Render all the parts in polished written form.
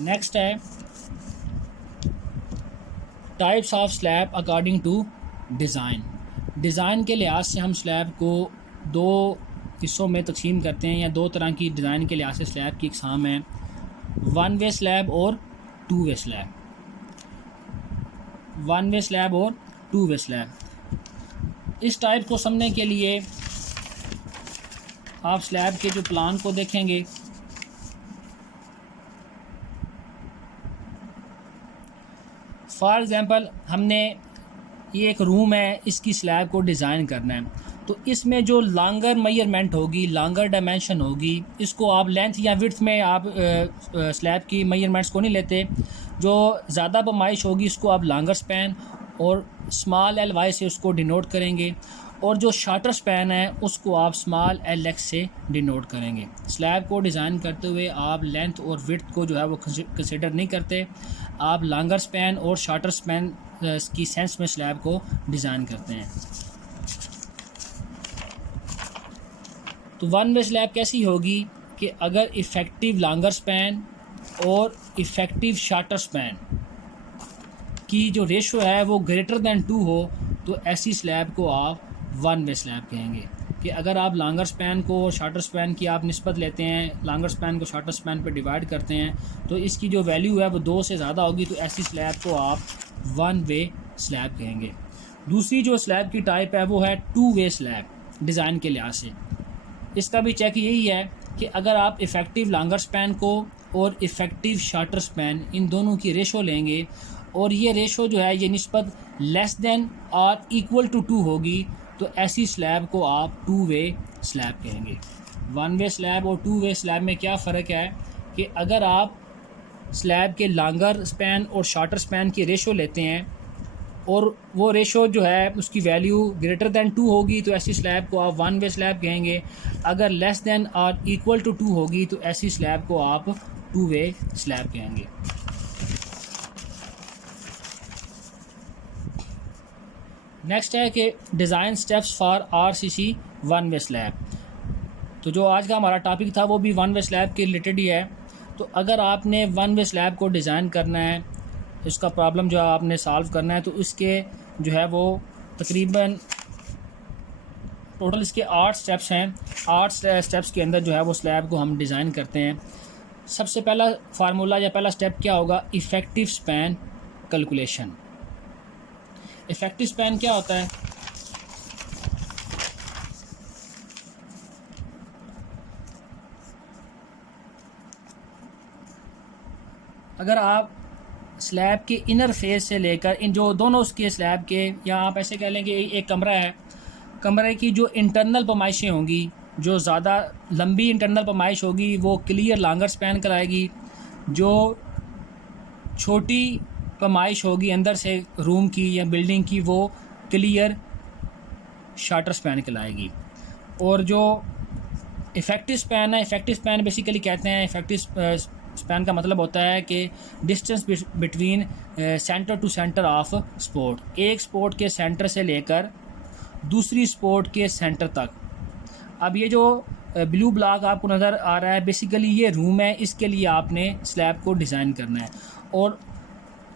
Next है types of slab according to design. Design के लिहाज से हम स्लैब को दो हिस्सों में तकसीम करते हैं, या दो तरह की डिज़ाइन के लिहाज से स्लैब की इकसाम है, वन वे स्लैब और two way slab. One way slab और टू वे स्लैब। इस टाइप को समझने के लिए आप स्लैब के जो प्लान को देखेंगे। फॉर एग्ज़ाम्पल हमने ये एक रूम है, इसकी स्लैब को डिज़ाइन करना है, तो इसमें जो लॉन्गर मेजरमेंट होगी, लॉन्गर डायमेंशन होगी, इसको आप लेंथ या विड्थ में आप स्लैब की मेजरमेंट्स को नहीं लेते। जो ज़्यादा पैमाइश होगी इसको आप लॉन्गर स्पैन और स्मॉल एल वाई से उसको डिनोट करेंगे, और जो शॉर्टर स्पैन है उसको आप स्मॉल एल एक्स से डिनोट करेंगे। स्लैब को डिज़ाइन करते हुए आप लेंथ और विड्थ को जो है वो कंसिडर नहीं करते, आप लॉन्गर स्पैन और शॉर्टर स्पैन की सेंस में स्लैब को डिज़ाइन करते हैं। तो वन वे स्लैब कैसी होगी कि अगर इफ़ेक्टिव लॉन्गर स्पैन और इफ़ेक्टिव शॉर्टर स्पैन की जो रेशो है वो ग्रेटर दैन 2 हो, तो ऐसी स्लैब को आप वन वे स्लैब कहेंगे। कि अगर आप लॉन्गर स्पैन को और शॉर्टर स्पैन की आप निस्बत लेते हैं, लॉन्गर स्पैन को शॉर्टर स्पैन पे डिवाइड करते हैं, तो इसकी जो वैल्यू है वो 2 से ज़्यादा होगी, तो ऐसी स्लैब को आप वन वे स्लैब कहेंगे। दूसरी जो स्लैब की टाइप है वो है टू वे स्लैब डिज़ाइन के लिहाज से। इसका भी चेक यही है कि अगर आप इफ़ेक्टिव लॉन्गर स्पैन को और इफ़ेक्टिव शॉर्टर स्पैन इन दोनों की रेशो लेंगे, और ये रेशो जो है ये निस्बत लेस देन और इक्वल टू 2 होगी, तो ऐसी स्लैब को आप टू वे स्लैब कहेंगे। वन वे स्लैब और टू वे स्लैब में क्या फ़र्क है कि अगर आप स्लैब के लॉन्गर स्पैन और शॉर्टर स्पैन की रेशो लेते हैं और वो रेशो जो है उसकी वैल्यू ग्रेटर दैन 2 होगी, तो ऐसी स्लैब को आप वन वे स्लैब कहेंगे। अगर लेस दैन और इक्वल टू 2 होगी, तो ऐसी स्लैब को आप टू वे स्लैब कहेंगे। नेक्स्ट है कि design steps for RCC one way slab. तो जो आज का हमारा टॉपिक था वो भी वन वे स्लैब के रिलेटेड ही है। तो अगर आपने वन वे स्लैब को डिज़ाइन करना है, इसका प्रॉब्लम जो आपने सॉल्व करना है, तो इसके जो है वो तकरीबन टोटल इसके 8 स्टेप्स हैं। 8 स्टेप्स के अंदर जो है वो स्लैब को हम डिज़ाइन करते हैं। सबसे पहला फार्मूला या पहला स्टेप क्या होगा? Effective span calculation. Effective span क्या होता है? अगर आप स्लैब के इनर फेस से लेकर इन जो दोनों उसके स्लैब के, या आप ऐसे कह लेंगे एक कमरा है, कमरे की जो इंटरनल पैमाइशें होंगी, जो ज़्यादा लंबी इंटरनल पैमाइश होगी वो क्लियर लॉन्गर स्पैन कराएगी। जो छोटी पैमाइश होगी अंदर से रूम की या बिल्डिंग की, वो क्लियर शॉर्टर स्पैन कहलाएगी। और जो इफ़ेक्टिव स्पैन है, इफ़ेक्टिव स्पैन बेसिकली कहते हैं, इफ़ेक्टिव स्पैन का मतलब होता है कि distance between centre to centre of support. एक स्पोर्ट के सेंटर से लेकर दूसरी स्पोर्ट के सेंटर तक। अब ये जो ब्लू ब्लॉक आपको नज़र आ रहा है, बेसिकली ये रूम है, इसके लिए आपने स्लैब को डिज़ाइन करना है। और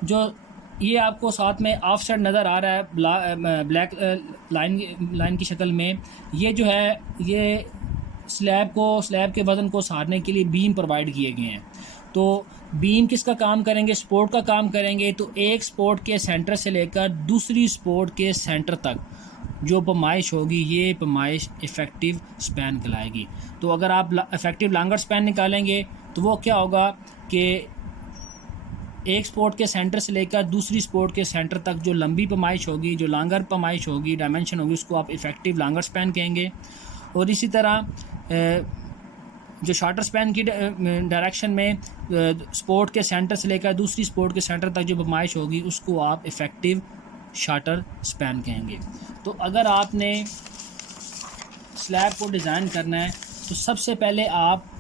जो ये आपको साथ में ऑफ साइड नज़र आ रहा है ब्लैक लाइन की शक्ल में, ये जो है ये स्लैब के वज़न को सहारने के लिए बीम प्रोवाइड किए गए हैं। तो बीम किसका काम करेंगे? स्पोर्ट का काम करेंगे। तो एक स्पोर्ट के सेंटर से लेकर दूसरी स्पोर्ट के सेंटर तक जो पैमाइश होगी, ये पैमाइश इफ़ेक्टिव स्पैन कहलाएगी। तो अगर आप इफ़ेक्टिव लॉन्गर स्पैन निकालेंगे तो वो क्या होगा कि एक स्पोर्ट के सेंटर से लेकर दूसरी स्पोर्ट के सेंटर तक जो लंबी पैमाइश होगी, जो लॉन्गर पैमाइश होगी, डायमेंशन होगी, उसको आप इफ़ेक्टिव लॉन्गर स्पैन कहेंगे। और इसी तरह जो शॉर्टर स्पैन की डायरेक्शन में स्पोर्ट के सेंटर से लेकर दूसरी स्पोर्ट के सेंटर तक जो पैमाइश होगी, उसको आप इफ़ेक्टिव शॉर्टर स्पैन कहेंगे। तो अगर आपने स्लैब को डिज़ाइन करना है तो सबसे पहले आप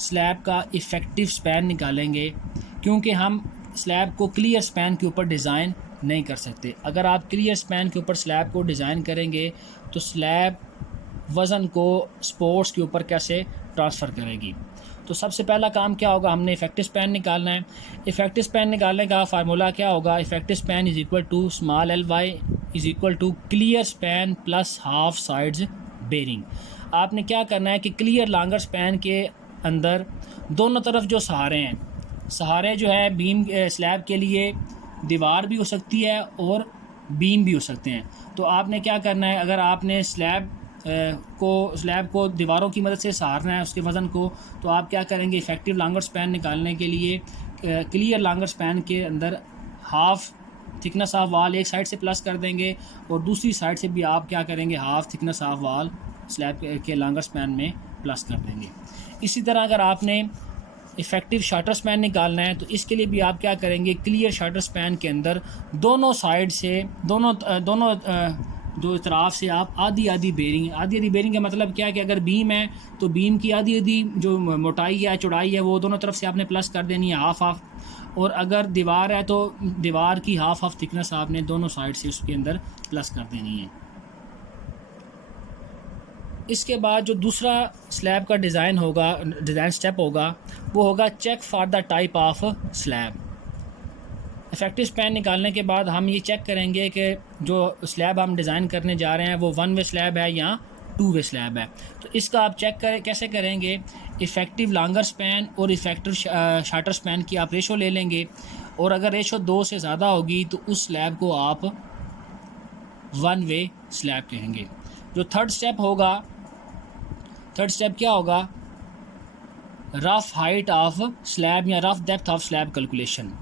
स्लैब का इफ़ेक्टिव स्पैन निकालेंगे, क्योंकि हम स्लैब को क्लियर स्पैन के ऊपर डिज़ाइन नहीं कर सकते। अगर आप क्लियर स्पैन के ऊपर स्लैब को डिज़ाइन करेंगे तो स्लैब वज़न को स्पोर्ट्स के ऊपर कैसे ट्रांसफ़र करेगी। तो सबसे पहला काम क्या होगा, हमने इफेक्टिव स्पैन निकालना है। इफेक्टिव स्पैन निकालने का फार्मूला क्या होगा, effective span is equal to small L Y is equal to clear span plus half sides bearing. आपने क्या करना है कि क्लियर लॉन्गर स्पैन के अंदर दोनों तरफ जो सहारे हैं, सहारे जो है बीम स्लैब के लिए दीवार भी हो सकती है और बीम भी हो सकते हैं। तो आपने क्या करना है, अगर आपने स्लैब को दीवारों की मदद से सहारना है उसके वज़न को, तो आप क्या करेंगे, इफेक्टिव लॉन्गर स्पैन निकालने के लिए क्लियर लॉन्गर स्पैन के अंदर हाफ थिकनेस ऑफ वाल एक साइड से प्लस कर देंगे और दूसरी साइड से भी आप क्या करेंगे, हाफ थिकनेस ऑफ वाल स्लैब के लॉन्गर स्पैन में प्लस कर देंगे। इसी तरह अगर आपने इफेक्टिव शार्टर स्पैन निकालना है तो इसके लिए भी आप क्या करेंगे, क्लियर शार्टर स्पैन के अंदर दोनों साइड से दोनों दो तरफ से आप आधी बेरिंग का मतलब क्या है कि अगर बीम है तो बीम की आधी जो मोटाई है चौड़ाई है वो दोनों तरफ से आपने प्लस कर देनी है हाफ, और अगर दीवार है तो दीवार की हाफ थिकनेस आपने दोनों साइड से उसके अंदर प्लस कर देनी है। इसके बाद जो दूसरा स्लैब का डिज़ाइन स्टेप होगा वो होगा check for the type of slab. Effective span निकालने के बाद हम ये चेक करेंगे कि जो स्लैब हम डिज़ाइन करने जा रहे हैं वो 1 वे स्लैब है या 2 वे स्लैब है। तो इसका आप चेक कैसे करेंगे, इफ़ेक्टिव लॉन्गर स्पैन और इफ़ेक्टिव शार्टर स्पैन की आप रेशो ले लेंगे, और अगर रेशो 2 से ज़्यादा होगी तो उस स्लैब को आप 1 वे स्लैब कहेंगे। जो थर्ड स्टेप क्या होगा, रफ हाइट ऑफ स्लैब या rough depth of slab calculation.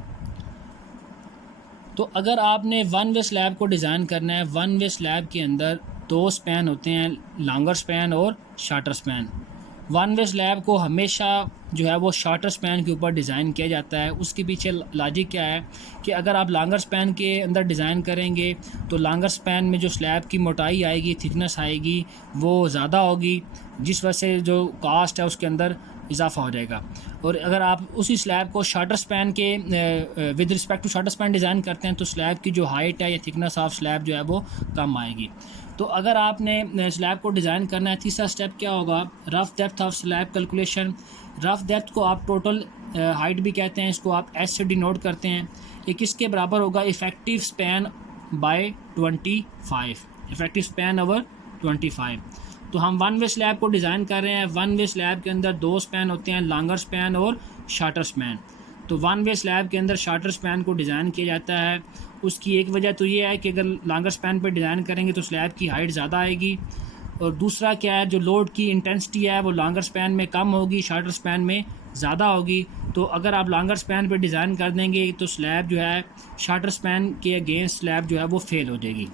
तो अगर आपने 1 वे स्लैब को डिज़ाइन करना है, 1 वे स्लैब के अंदर 2 स्पैन होते हैं, लॉन्गर स्पैन और शार्टर स्पैन। 1 वे स्लैब को हमेशा जो है वो शार्टर स्पैन के ऊपर डिज़ाइन किया जाता है। उसके पीछे लॉजिक क्या है कि अगर आप लॉन्गर स्पैन के अंदर डिज़ाइन करेंगे तो लॉन्गर स्पैन में जो स्लैब की मोटाई आएगी, थिकनेस आएगी, वो ज़्यादा होगी, जिस वजह से जो कास्ट है उसके अंदर इजाफा हो जाएगा। और अगर आप उसी स्लैब को शार्टर स्पैन के with respect to shorter span design करते हैं तो स्लैब की जो हाइट है या थिकनेस ऑफ स्लैब जो है वो कम आएगी। तो अगर आपने स्लैब को डिज़ाइन करना है, तीसरा स्टेप क्या होगा, rough depth of slab calculation. Rough depth को आप टोटल हाइट भी कहते हैं, इसको आप एस से डिनोट करते हैं। ये किसके बराबर होगा, effective span by 25, effective span over 25। तो हम 1 वे स्लैब को डिज़ाइन कर रहे हैं, 1 वे स्लैब के अंदर 2 स्पैन होते हैं, लॉन्गर स्पैन और शार्टर स्पैन। तो 1 वे स्लैब के अंदर शार्टर स्पैन को डिज़ाइन किया जाता है। उसकी एक वजह तो ये है कि अगर लॉन्गर स्पैन पर डिज़ाइन करेंगे तो स्लैब की हाइट ज़्यादा आएगी, और दूसरा क्या है, जो लोड की इंटेंसिटी है वो लॉन्गर स्पैन में कम होगी, शार्टर स्पैन में ज़्यादा होगी। तो अगर आप लॉन्गर स्पैन पर डिज़ाइन कर देंगे तो स्लैब जो है शार्टर स्पैन के अगेंस्ट स्लैब जो है वो फेल हो जाएगी।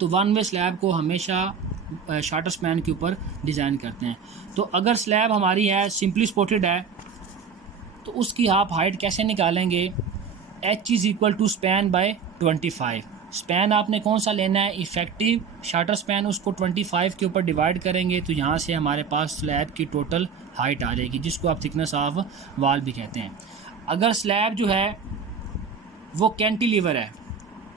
तो 1 वे स्लैब को हमेशा शार्टर स्पैन के ऊपर डिज़ाइन करते हैं। तो अगर स्लैब हमारी है सिंपली सपोर्टेड है तो उसकी आप हाइट कैसे निकालेंगे, h is equal to span by 25। Span आपने कौन सा लेना है, इफ़ेक्टिव शार्टर स्पैन, उसको 25 के ऊपर डिवाइड करेंगे तो यहाँ से हमारे पास स्लैब की टोटल हाइट आ जाएगी, जिसको आप थिकनेस ऑफ वाल भी कहते हैं। अगर स्लैब जो है वो कैंटिलीवर है,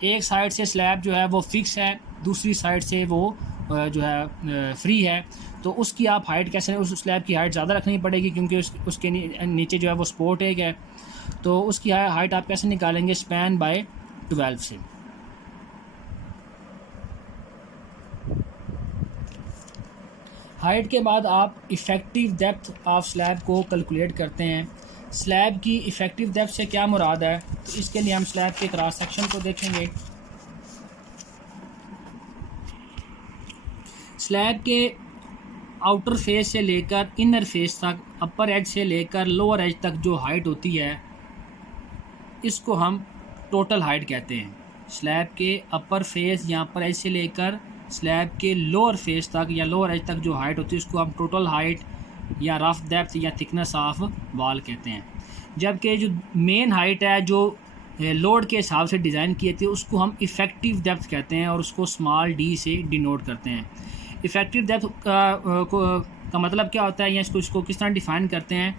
एक साइड से स्लैब जो है वो फिक्स है, दूसरी साइड से वो जो है फ्री है, तो उसकी आप हाइट कैसे, उस स्लैब की हाइट ज़्यादा रखनी पड़ेगी क्योंकि उसके नीचे जो है वो सपोर्ट एक है। तो उसकी हाइट आप कैसे निकालेंगे, स्पैन बाय 12 से। हाइट के बाद आप इफ़ेक्टिव डेप्थ ऑफ स्लैब को कैलकुलेट करते हैं। स्लैब की इफ़ेक्टिव डेप्थ से क्या मुराद है, तो इसके लिए हम स्लैब के क्रॉस सेक्शन को देखेंगे। स्लैब के आउटर फेस से लेकर इनर फेस तक, अपर एज से लेकर लोअर एज तक जो हाइट होती है इसको हम टोटल हाइट कहते हैं। स्लैब के अपर फेस या अपर एज से लेकर स्लैब के लोअर फेस तक या लोअर एज तक जो हाइट होती है उसको हम टोटल हाइट या रफ डेप्थ या थिकनेस ऑफ वाल कहते हैं। जबकि जो मेन हाइट है जो लोड के हिसाब से डिज़ाइन की जाती है उसको हम इफ़ेक्टिव डेप्थ कहते हैं और उसको स्मॉल d से डिनोट करते हैं। इफ़ेक्टिव डेप्थ का मतलब क्या होता है या इसको किस तरह डिफ़ाइन करते हैं,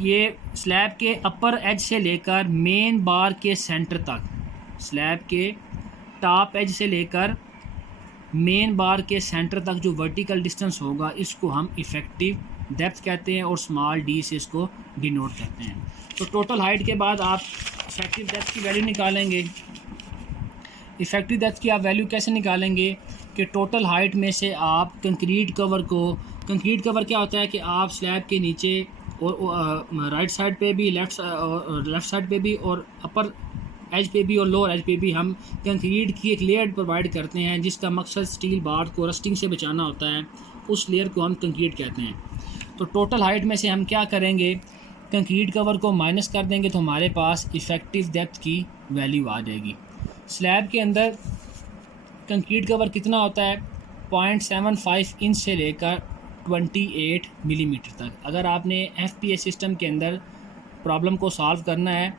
ये स्लैब के अपर एज से लेकर मेन बार के सेंटर तक, स्लैब के टॉप एज से लेकर मेन बार के सेंटर तक जो वर्टिकल डिस्टेंस होगा इसको हम इफ़ेक्टिव डेप्थ कहते हैं और स्मॉल डी से इसको डिनोट करते हैं। तो टोटल हाइट के बाद आप इफेक्टिव डेप्थ की वैल्यू निकालेंगे। इफेक्टिव डेप्थ की आप वैल्यू कैसे निकालेंगे कि टोटल हाइट में से आप कंक्रीट कवर को, कंक्रीट कवर क्या होता है कि आप स्लैब के नीचे और राइट साइड पे भी, लेफ़्ट साइड पे भी और अपर एज पे भी और लोअर एज पे भी हम कंक्रीट की एक लेयर प्रोवाइड करते हैं जिसका मकसद स्टील बार को रस्टिंग से बचाना होता है। उस लेयर को हम कंक्रीट कहते हैं। तो टोटल हाइट में से हम क्या करेंगे, कंक्रीट कवर को माइनस कर देंगे तो हमारे पास इफ़ेक्टिव डेप्थ की वैल्यू आ जाएगी। स्लैब के अंदर कंक्रीट कवर कितना होता है, 0.75 इंच से लेकर 28 मिलीमीटर तक। अगर आपने FPS सिस्टम के अंदर प्रॉब्लम को सॉल्व करना है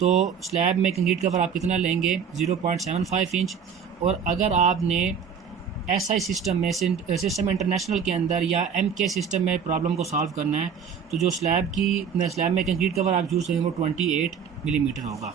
तो स्लैब में कंक्रीट कवर आप कितना लेंगे, 0.75 इंच। और अगर आपने SI सिस्टम में, सिस्टम इंटरनेशनल के अंदर या MK सिस्टम में प्रॉब्लम को सॉल्व करना है तो जो स्लैब में कंक्रीट कवर आप यूज़ करेंगे वो 28 मिलीमीटर होगा।